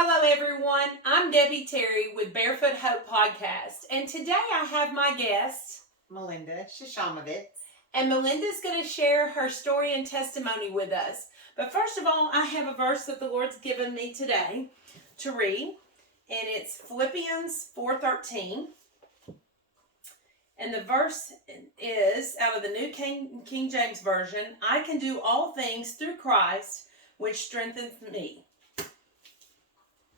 Hello, everyone. I'm Debbie Terry with Barefoot Hope Podcast, and today I have my guest, Melinda Chachamovits. and Melinda's going to share her story and testimony with us. But first of all, I have a verse that the Lord's given me today to read, and it's Philippians 4:13. And the verse is out of the New King James Version. I can do all things through Christ, which strengthens me.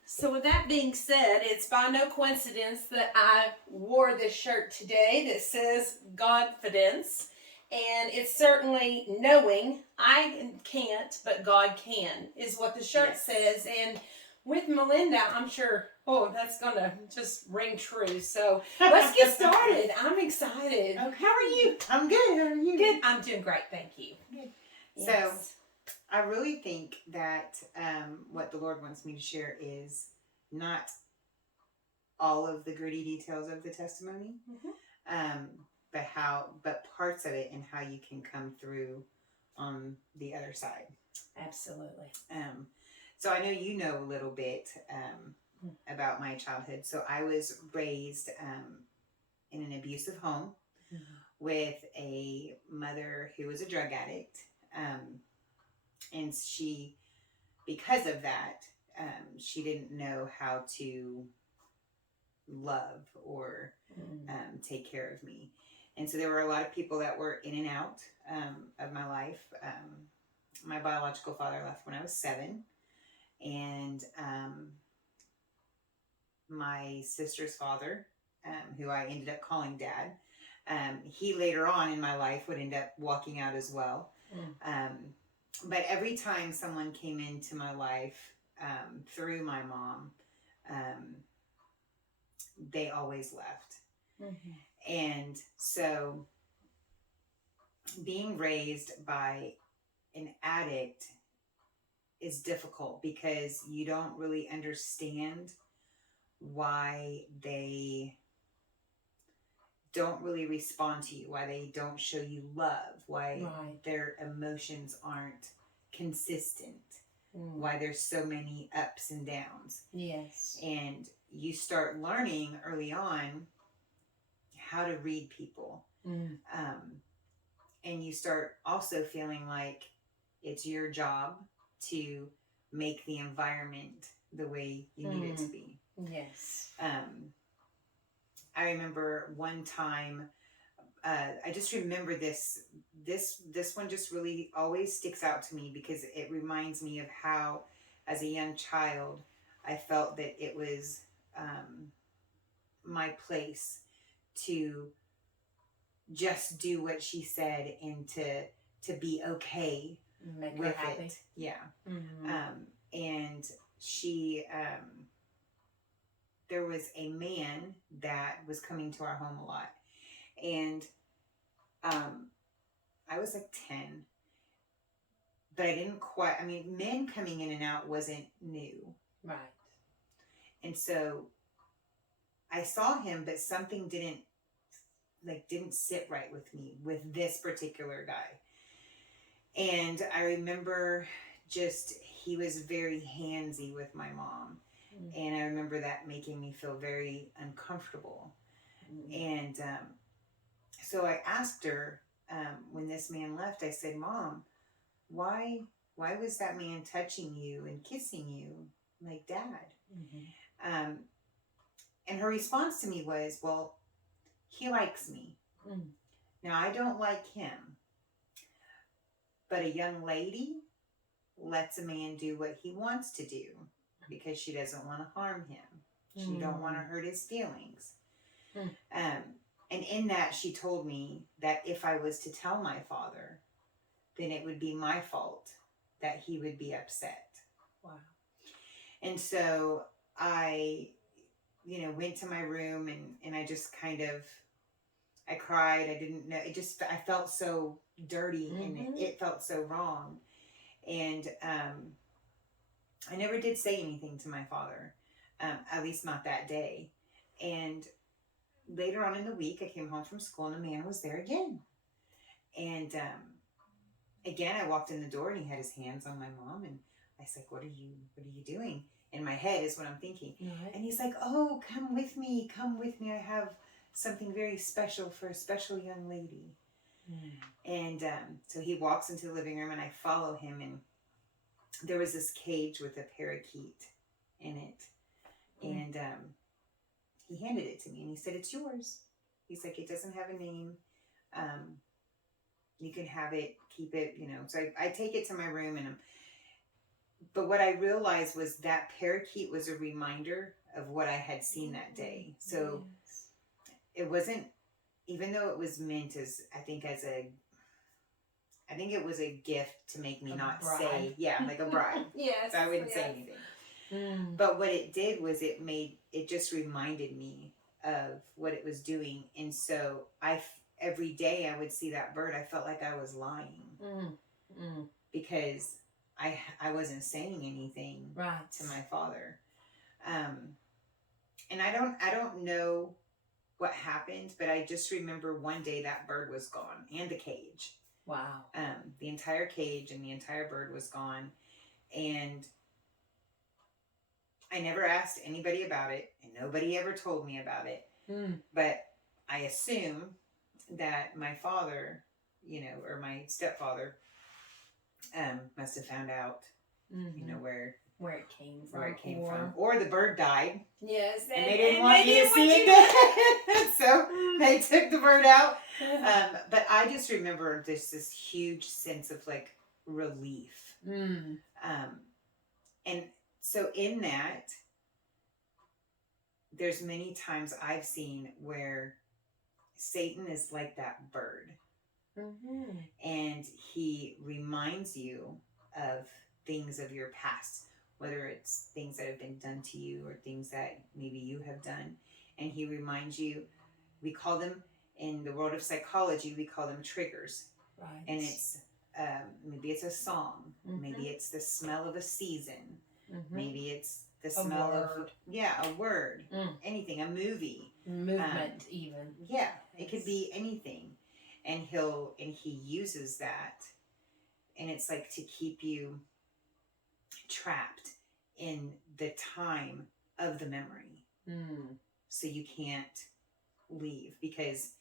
So with that being said, it's by no coincidence that I wore this shirt today that says Godfidence. And it's certainly knowing I can't, but God can, is what the shirt says. And with Melinda, I'm sure, that's going to just ring true. So let's get started. I'm excited. Okay. How are you? I'm good. How are you? Good. I'm doing great. Thank you. Good. Yes. So I really think that what the Lord wants me to share is not all of the gritty details of the testimony, but parts of it and how you can come through on the other side. Absolutely. So I know you know a little bit about my childhood. So I was raised in an abusive home with a mother who was a drug addict. And she, because of that, she didn't know how to love or take care of me. And so there were a lot of people that were in and out of my life. My biological father left when I was 7. And my sister's father, who I ended up calling Dad, he later on in my life would end up walking out as well. But every time someone came into my life through my mom, they always left. And so being raised by an addict is difficult because you don't really understand why they don't really respond to you, why they don't show you love, why their emotions aren't consistent, why there's so many ups and downs. Yes. And you start learning early on how to read people. And you start also feeling like it's your job to make the environment the way you need it to be. Yes. I remember one time, I just remember this one just really always sticks out to me because it reminds me of how, as a young child, I felt that it was my place to just do what she said and to be okay Make with her happy. it. Yeah. And she, there was a man that was coming to our home a lot. And I was like 10, but I didn't quite, men coming in and out wasn't new. Right. And so I saw him, but something didn't sit right with me with this particular guy. And I remember he was very handsy with my mom. And I remember that making me feel very uncomfortable. And so I asked her, when this man left, I said, Mom, why was that man touching you and kissing you like Dad? And her response to me was, well, he likes me. Now, I don't like him. But a young lady lets a man do what he wants to do because she doesn't want to harm him. She don't want to hurt his feelings. And in that, she told me that if I was to tell my father, then it would be my fault that he would be upset. Wow. And so I, went to my room and I just I cried. I didn't know. I felt so dirty and it felt so wrong. And I never did say anything to my father, at least not that day. And later on in the week, I came home from school and the man was there again. And again, I walked in the door and he had his hands on my mom and I was like, what are you doing? in my head is what I'm thinking. Right. And he's like, oh, come with me. I have something very special for a special young lady. And so he walks into the living room, and I follow him, and there was this cage with a parakeet in it. And he handed it to me, and he said, it's yours. He's like, it doesn't have a name. You can have it, keep it, So I take it to my room, but what I realized was that parakeet was a reminder of what I had seen that day. So it wasn't, even though it was meant as, I think it was a gift to make me not bribe. say, like a bribe. Yes. So I wouldn't say anything. But what it did was it just reminded me of what it was doing. And so every day I would see that bird, I felt like I was lying. Because I wasn't saying anything to my father. And I don't know what happened, but I just remember one day that bird was gone, and the cage. Wow. The entire cage and the entire bird was gone. And I never asked anybody about it, and nobody ever told me about it. But I assume that my father, or my stepfather, must have found out, where it came from, or the bird died. Yes, and they didn't want you to see it again, so they took the bird out. But I just remember this huge sense of like relief. And so in that, there's many times I've seen where Satan is like that bird. And he reminds you of things of your past, whether it's things that have been done to you or things that maybe you have done. And he reminds you, we call them, in the world of psychology, we call them triggers. Right. And it's, maybe it's a song. Maybe it's the smell of a season. Maybe it's the smell of, a word, anything, a movie. Movement even. Yeah, it could be anything. And he uses that, and it's like to keep you trapped in the time of the memory. So you can't leave, because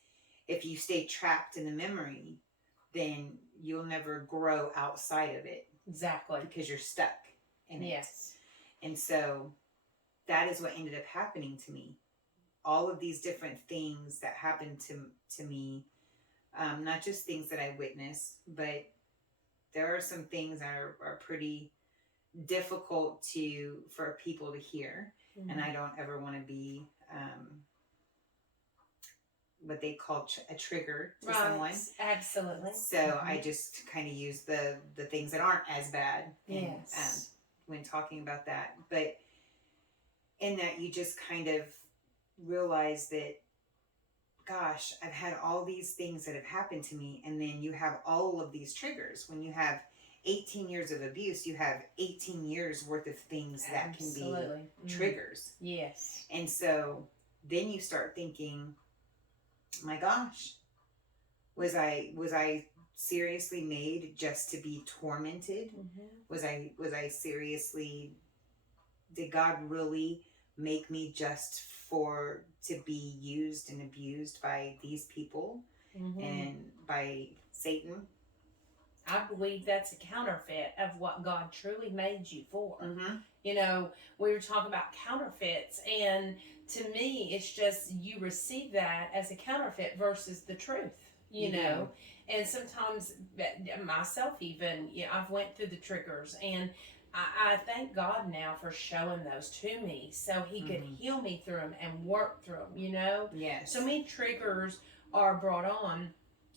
if you stay trapped in the memory, then you'll never grow outside of it. Exactly. Because you're stuck in it. Yes. And so that is what ended up happening to me. All of these different things that happened to me, not just things that I witnessed, but there are some things that are pretty difficult for people to hear. And I don't ever want to be what they call a trigger to someone. Absolutely. So I just kind of use the things that aren't as bad when talking about that. But in that, you just kind of realize that, gosh, I've had all these things that have happened to me, and then you have all of these triggers. When you have 18 years of abuse, you have 18 years worth of things that can be triggers. Yes. And so then you start thinking, my gosh, was I seriously made just to be tormented? Was I seriously, did God really make me just to be used and abused by these people and by Satan? I believe that's a counterfeit of what God truly made you for. We were talking about counterfeits, and to me, it's just you receive that as a counterfeit versus the truth, you know. And sometimes, myself even, I've went through the triggers, and I thank God now for showing those to me so he could heal me through them and work through them, Yes. So many triggers are brought on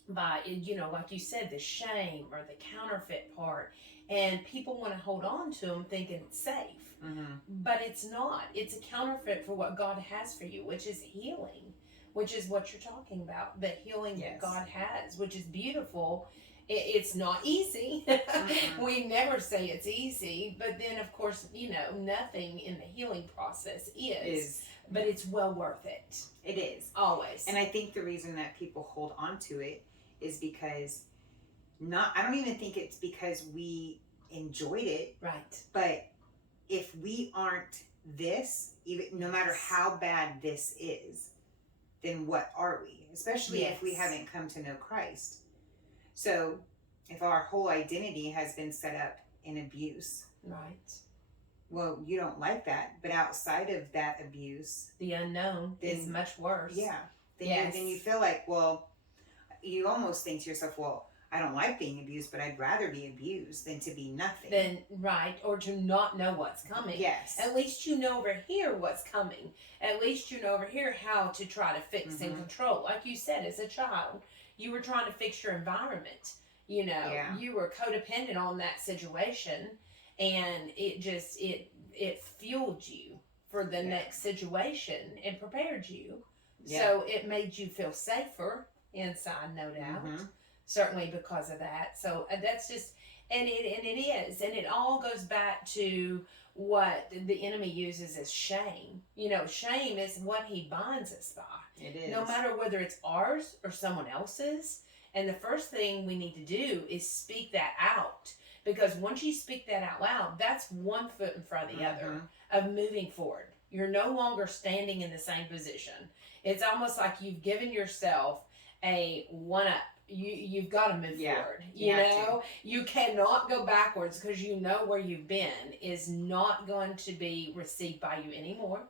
by, like you said, the shame or the counterfeit part. And people want to hold on to them thinking it's safe. But it's not. It's a counterfeit for what God has for you, which is healing, which is what you're talking about. The healing that God has, which is beautiful. It's not easy. We never say it's easy. But then, of course, nothing in the healing process is. But it's well worth it. It is. Always. And I think the reason that people hold on to it is because I don't even think it's because we enjoyed it. Right. But if we aren't this, even no matter how bad this is, then what are we? Especially if we haven't come to know Christ. So if our whole identity has been set up in abuse, right, well, you don't like that, but outside of that abuse, the unknown is much worse. Yeah. Then you feel like, well, you almost think to yourself, well, I don't like being abused, but I'd rather be abused than to be nothing. Right, or to not know what's coming. Yes. At least you know over here what's coming. At least you know over here how to try to fix and control. Like you said, as a child, you were trying to fix your environment. You know, you were codependent on that situation, and it just, it fueled you for the next situation and prepared you. Yeah. So it made you feel safer inside, no doubt. Certainly because of that. So that's just, and it is, and it all goes back to what the enemy uses as shame. You know, shame is what he binds us by. It is. No matter whether it's ours or someone else's. And the first thing we need to do is speak that out. Because once you speak that out loud, that's one foot in front of the other of moving forward. You're no longer standing in the same position. It's almost like you've given yourself a one-up. You've got to move forward. You know, you cannot go backwards, because you know where you've been is not going to be received by you anymore.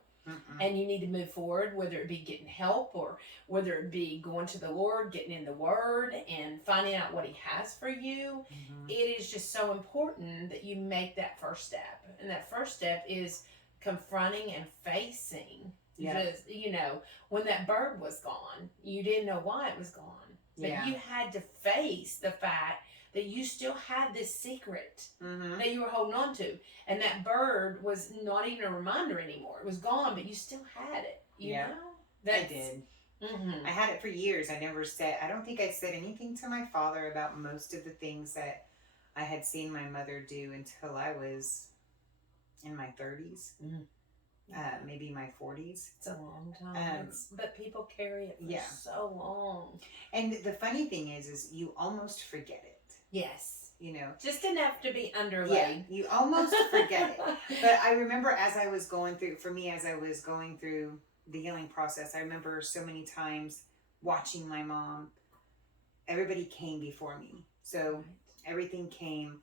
And you need to move forward, whether it be getting help or whether it be going to the Lord, getting in the Word and finding out what He has for you. It is just so important that you make that first step. And that first step is confronting and facing. Just, you know, when that bird was gone, you didn't know why it was gone. But you had to face the fact that you still had this secret that you were holding on to. And that bird was not even a reminder anymore. It was gone, but you still had it. You know? I did. I had it for years. I don't think I said anything to my father about most of the things that I had seen my mother do until I was in my 30s. Maybe my 40s. It's a long time. But people carry it for so long. And the funny thing is you almost forget it. Yes. You know. Just enough to be underlaid. Yeah, you almost forget it. But I remember as I was going through the healing process, I remember so many times watching my mom. Everybody came before me. So everything came.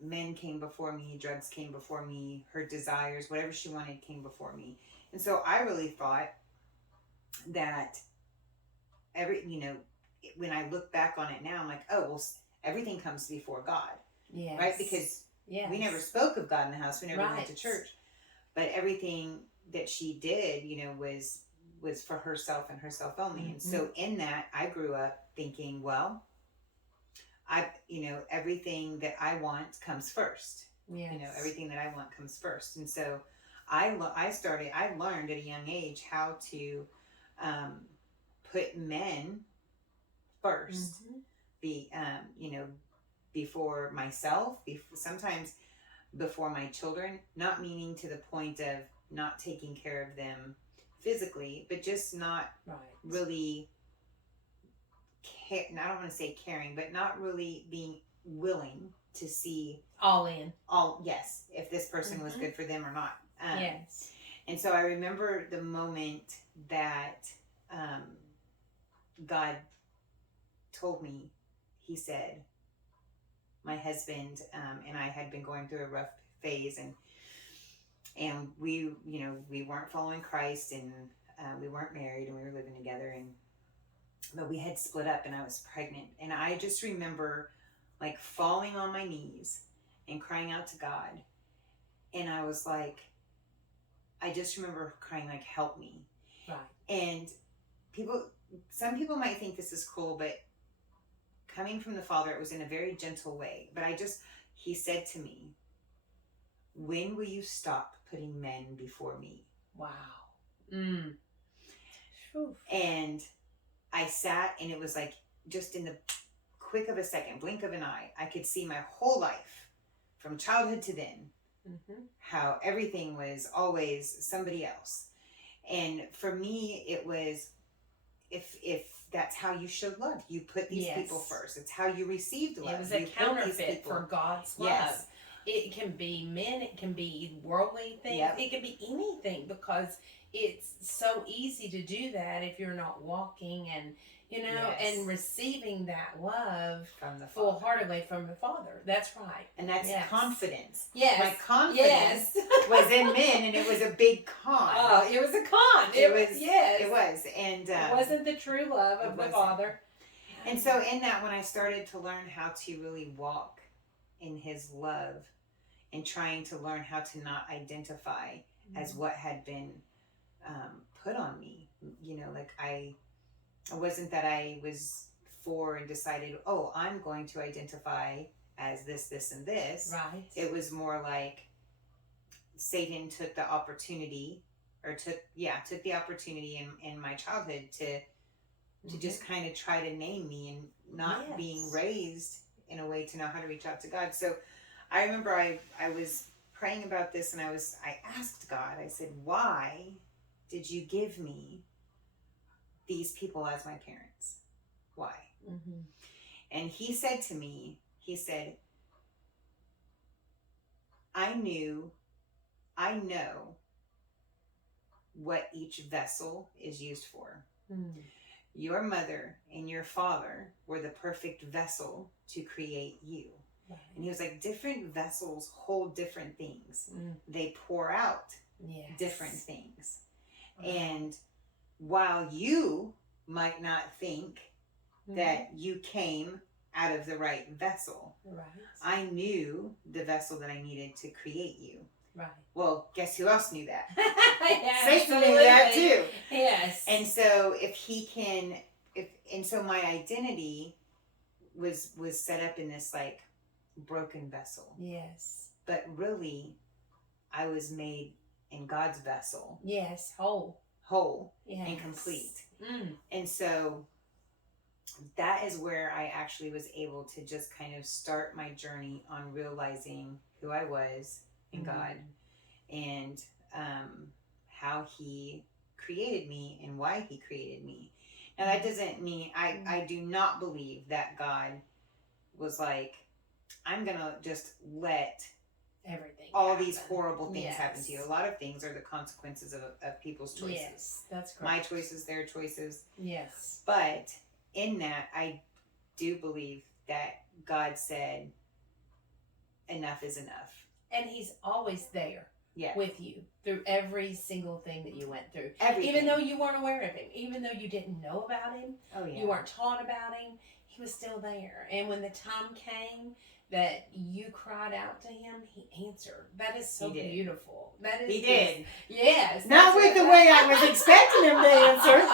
Men came before me, drugs came before me, her desires, whatever she wanted came before me. And so I really thought that when I look back on it now, I'm like, oh, well, everything comes before God. Yes. Right? Because we never spoke of God in the house. We never went to church. But everything that she did, was for herself and herself only. And so in that, I grew up thinking, well, everything that I want comes first. Yes. Everything that I want comes first. And so I learned at a young age how to put men first, before myself, sometimes before my children, not meaning to the point of not taking care of them physically, but just not really I don't want to say caring, but not really being willing to see if this person was good for them or not. Yes. And so I remember the moment that God told me, He said, my husband and I had been going through a rough phase, and we weren't following Christ, and we weren't married, and we were living together, but we had split up, and I was pregnant. And I just remember like falling on my knees and crying out to God. And I was like, I just remember crying like, help me. Right. And some people might think this is cruel, but coming from the Father, it was in a very gentle way. But He said to me, when will you stop putting men before me? Wow. And I sat, and it was like just in the quick of a second, blink of an eye, I could see my whole life from childhood to then, how everything was always somebody else. And for me, it was, if that's how you show love, you put these people first. It's how you received love. It was a counterfeit for God's love. Yes. It can be men, it can be worldly things, Yep. it can be anything, because it's so easy to do that if you're not walking and, Yes. and receiving that love From the Father. full-heartedly from the Father. That's right. And that's Yes. confidence. Yes. My confidence Yes. was in men, and it was a big con. Oh, it was a con. It was, yes. It was. And it wasn't the true love of the Father. And so in that, when I started to learn how to really walk in his love and trying to learn how to not identify as what had been put on me, like it wasn't that I was for and decided, oh, I'm going to identify as this, this, and this. Right. It was more like Satan took the opportunity, took the opportunity in my childhood to just kind of try to name me, and not being raised in a way to know how to reach out to God. So I remember I was praying about this, and I asked God, I said, why did you give me these people as my parents? Why? Mm-hmm. And he said to me, I know what each vessel is used for. Mm. Your mother and your father were the perfect vessel to create you. Right. And he was like, different vessels hold different things. Mm. They pour out different things. Right. And while you might not think that you came out of the right vessel, right, I knew the vessel that I needed to create you. Right. Well, guess who else knew that? Satan knew that too. Yes. And so so my identity was set up in this like broken vessel. Yes. But really, I was made in God's vessel. Yes, whole. Yes. And complete. Mm. And so that is where I actually was able to just kind of start my journey on realizing who I was in God, and how he created me and why he created me. Now that doesn't mean, I do not believe that God was like, I'm going to just let everything all these horrible things happen to you. A lot of things are the consequences of people's choices. Yes, that's correct. My choices, their choices. Yes. But in that, I do believe that God said, enough is enough. And he's always there with you through every single thing that you went through. Everything. Even though you weren't aware of him, even though you didn't know about him, you weren't taught about him, he was still there. And when the time came that you cried out to him, he answered. That is so beautiful. That is. He did. Yes. Not with the way I was expecting him to answer.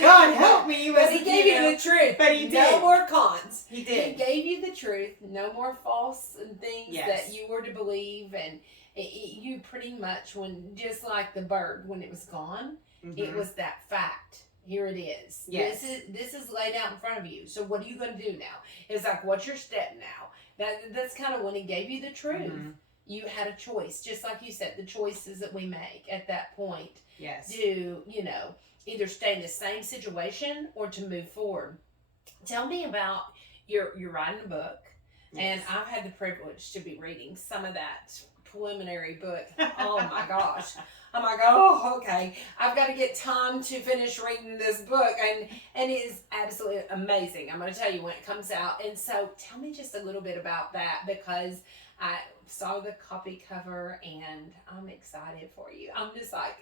God help me. But he gave you the truth. But he did. No more cons. He did. He gave you the truth. No more false things that you were to believe. And you pretty much, when just like the bird, when it was gone, it was that fact. Here it is. Yes. This is laid out in front of you. So what are you going to do now? It's like, what's your step now? That's kind of when he gave you the truth. Mm-hmm. You had a choice. Just like you said, the choices that we make at that point. Yes. Do, either stay in the same situation or to move forward. Tell me about you're writing a book, and I've had the privilege to be reading some of that preliminary book. Oh my gosh. I'm like, oh, okay. I've got to get time to finish reading this book, and it is absolutely amazing. I'm going to tell you when it comes out. And so tell me just a little bit about that, because I saw the copy cover and I'm excited for you. I'm just like,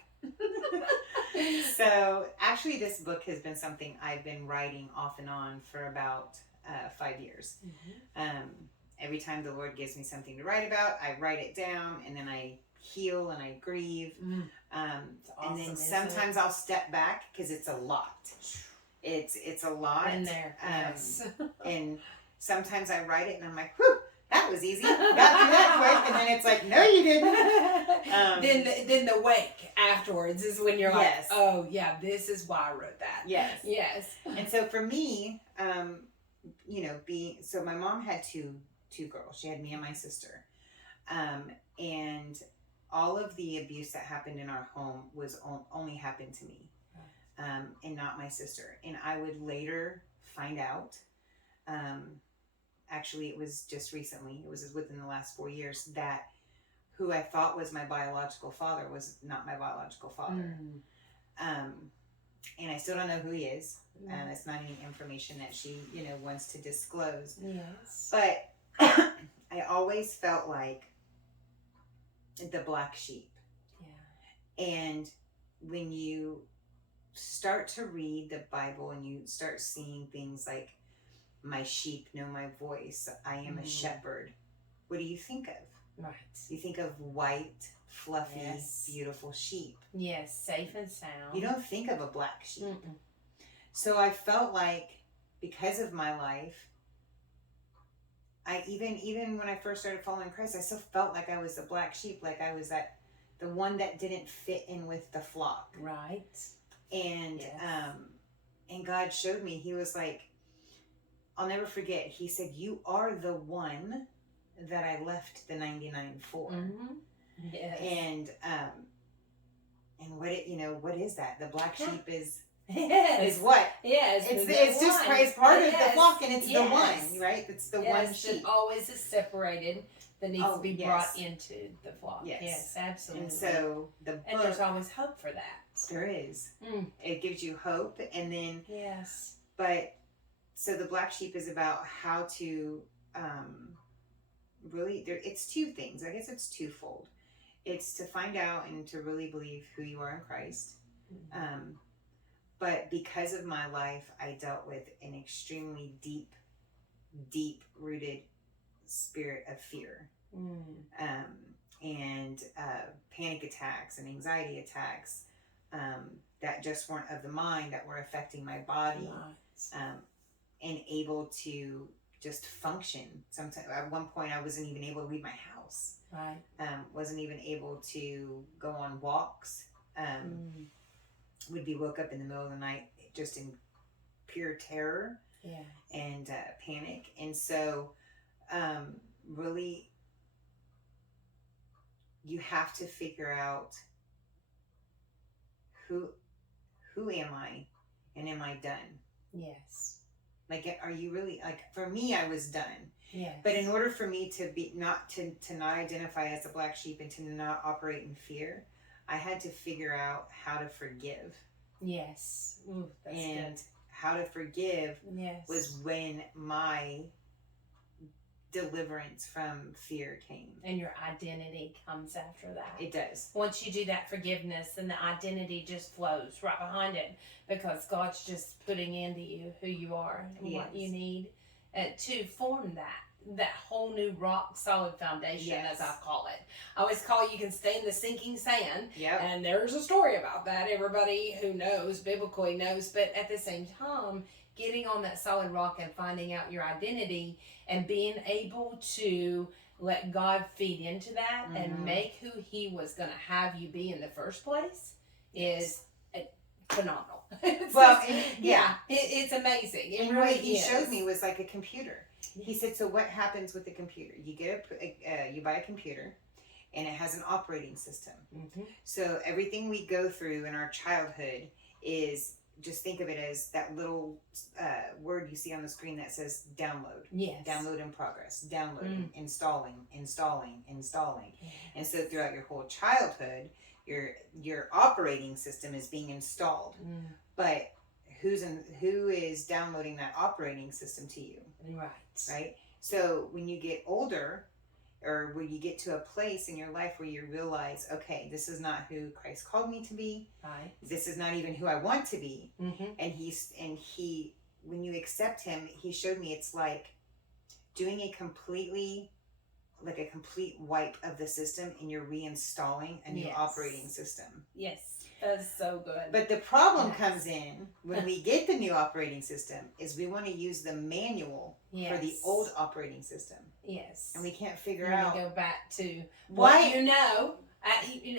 So actually this book has been something I've been writing off and on for about 5 years. Mm-hmm. Every time the Lord gives me something to write about, I write it down, and then I heal and I grieve. Awesome, and then sometimes I'll step back because it's a lot. It's a lot. In there. Yes. And sometimes I write it and I'm like, whew, that was easy. Got through that quick. And then it's like, no, you didn't. Then the wake afterwards is when you're like, oh yeah, this is why I wrote that. Yes. Yes. And so for me, so my mom had two girls. She had me and my sister. And all of the abuse that happened in our home was only happened to me, and not my sister. And I would later find out actually it was just recently, it was within the last 4 years, that who I thought was my biological father was not my biological father. And I still don't know who he is. And it's not any information that she, wants to disclose. Yes. But I always felt like the black sheep. Yeah. And when you start to read the Bible and you start seeing things like, my sheep know my voice, I am a shepherd, what do you think of? Right. You think of white, fluffy, beautiful sheep. Yes, safe and sound. You don't think of a black sheep. Mm-mm. So I felt like, because of my life, I even when I first started following Christ, I still felt like I was the black sheep, like I was the one that didn't fit in with the flock. Right. And and God showed me, he was like, I'll never forget, he said, you are the one that I left the 99 for. Mm-hmm. Yes. And what is that? The black sheep is what? Yes. It's just Christ, part of the flock, and it's the one, right? It's the one sheep. It always is separated that needs to be brought into the flock. Yes, absolutely. And so and there's always hope for that. There is. It gives you hope, and then but so the black sheep is about how to really, it's two things. I guess it's twofold. It's to find out and to really believe who you are in Christ. Mm-hmm. But because of my life, I dealt with an extremely deep rooted spirit of fear. And panic attacks and anxiety attacks that just weren't of the mind, that were affecting my body. And able to just function. Sometimes at one point I wasn't even able to leave my house. Right. Wasn't even able to go on walks. Would be woke up in the middle of the night just in pure terror. And panic. And so really you have to figure out who am I, and am I done? Yes. Like, are you really, like, for me, I was done. Yes. But in order for me to be, not identify as a black sheep and to not operate in fear, I had to figure out how to forgive. Yes. Ooh, that's and good. How to forgive was when my deliverance from fear came. And your identity comes after that. It does. Once you do that forgiveness, then the identity just flows right behind it, because God's just putting into you who you are and what you need to form that whole new rock solid foundation, as I call it. I always call it, you can stay in the sinking sand. And there's a story about that. Everybody who knows biblically knows, but at the same time, getting on that solid rock and finding out your identity and being able to let God feed into that and make who he was going to have you be in the first place is phenomenal. It's amazing. It and really what he showed me was like a computer. He said, so what happens with the computer? You get you buy a computer, and it has an operating system. So everything we go through in our childhood is, just think of it as that little word you see on the screen that says download. Download in progress. Downloading, installing. And so throughout your whole childhood, your operating system is being installed. But who is downloading that operating system to you? Right? So when you get older, or when you get to a place in your life where you realize, okay, this is not who Christ called me to be. This is not even who I want to be. And he, when you accept him, he showed me it's like doing a complete wipe of the system, and you're reinstalling a new operating system. That's so good. But the problem comes in when we get the new operating system is we want to use the manual for the old operating system. And we can't figure out. Go back to what you know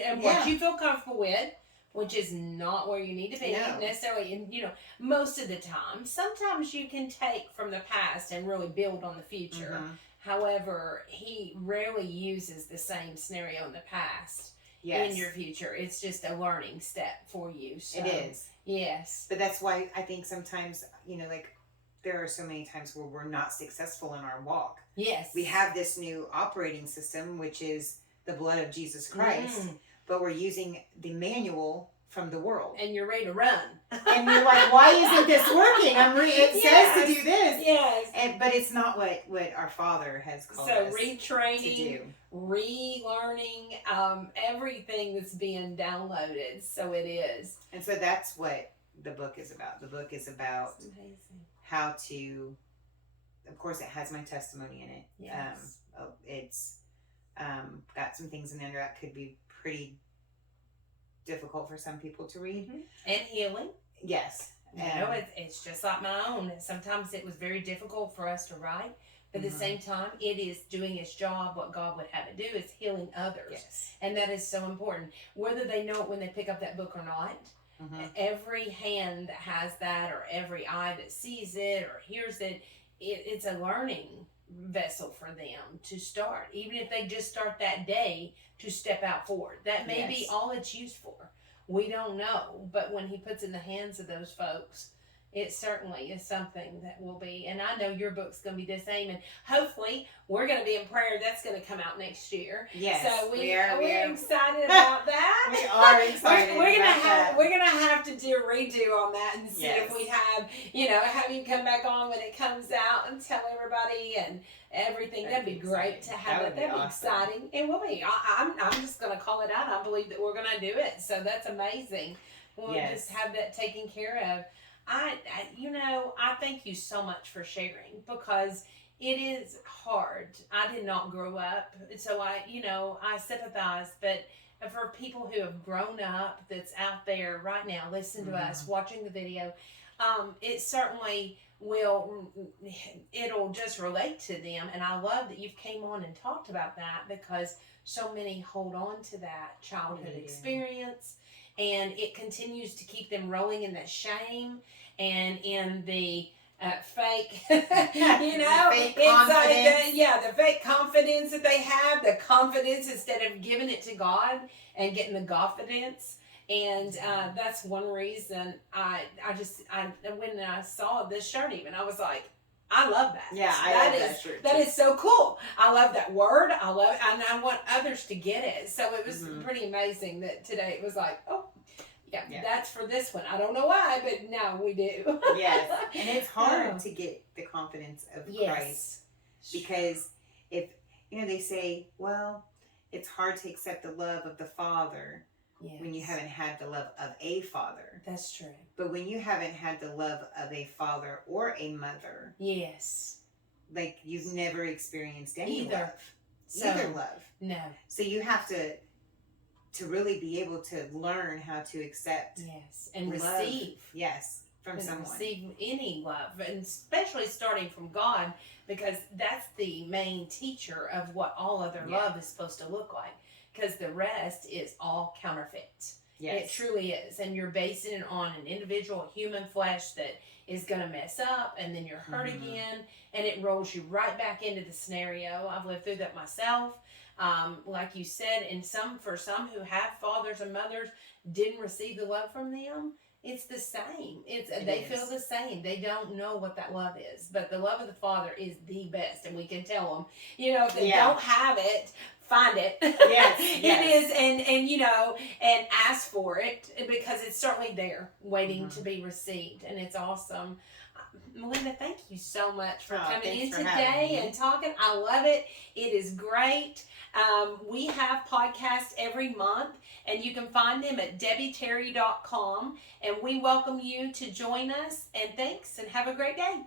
and what you feel comfortable with, which is not where you need to be necessarily. And most of the time, sometimes you can take from the past and really build on the future. However, he rarely uses the same scenario in the past in your future. It's just a learning step for you. So, it is. But that's why I think sometimes, like there are so many times where we're not successful in our walk. Yes. We have this new operating system, which is the blood of Jesus Christ, but we're using the manual from the world. And you're ready to run. And you're like, why isn't this working? It says to do this. Yes. But it's not what our Father has called us retraining, to do. Relearning, everything that's being downloaded. So it is. And so that's what the book is about. The book is about how to, of course, it has my testimony in it. Yes. It's got some things in there that could be pretty difficult for some people to read. And healing. Yes. It's just like my own. Sometimes it was very difficult for us to write, but at the same time, it is doing its job. What God would have it do is healing others. Yes. And that is so important. Whether they know it when they pick up that book or not, every hand that has that, or every eye that sees it or hears it, it's a learning vessel for them to start. Even if they just start that day to step out forward. That may be all it's used for. We don't know. But when he puts it in the hands of those folks, it certainly is something that will be. And I know your book's going to be the same. And hopefully we're going to be in prayer. That's going to come out next year. Yes. So we're excited about that. We are excited. We're gonna have to do a redo on that and see if we have you come back on when it comes out and tell everybody and everything. That'd be great to have that. That'd be exciting. It will be. I'm just gonna call it out. I believe that we're gonna do it. So that's amazing. We'll just have that taken care of. I thank you so much for sharing, because it is hard. I did not grow up, so I sympathize, but for people who have grown up that's out there right now, listen to us, watching the video, it certainly it'll just relate to them. And I love that you've came on and talked about that, because so many hold on to that childhood experience, and it continues to keep them rolling in that shame and in the fake, fake confidence. The fake confidence that they have, the confidence instead of giving it to God and getting the confidence. And that's one reason when I saw this shirt, even I was like, I love that. Yeah, I love that shirt. That is so cool. I love that word. I love it, and I want others to get it. So it was pretty amazing that today it was like, that's for this one. I don't know why, but now we do. Yes, and it's hard to get the confidence of Christ, because if they say, well, it's hard to accept the love of the Father when you haven't had the love of a father. That's true. But when you haven't had the love of a father or a mother, like you've never experienced any love. Either love. No. So you have to really be able to learn how to accept and love, receive from someone. Receive any love, and especially starting from God, because that's the main teacher of what all other love is supposed to look like, because the rest is all counterfeit. It truly is. And you're basing it on an individual human flesh that is going to mess up, and then you're hurt again, and it rolls you right back into the scenario. I've lived through that myself. Like you said, and for some who have fathers and mothers didn't receive the love from them, it's the same. They feel the same. They don't know what that love is, but the love of the Father is the best, and we can tell them, if they don't have it, find it. It is, and ask for it, because it's certainly there waiting to be received, and it's awesome. Melinda, thank you so much for coming in today and talking. I love it. It is great. We have podcasts every month, and you can find them at debbieterry.com, and we welcome you to join us. And thanks, and have a great day.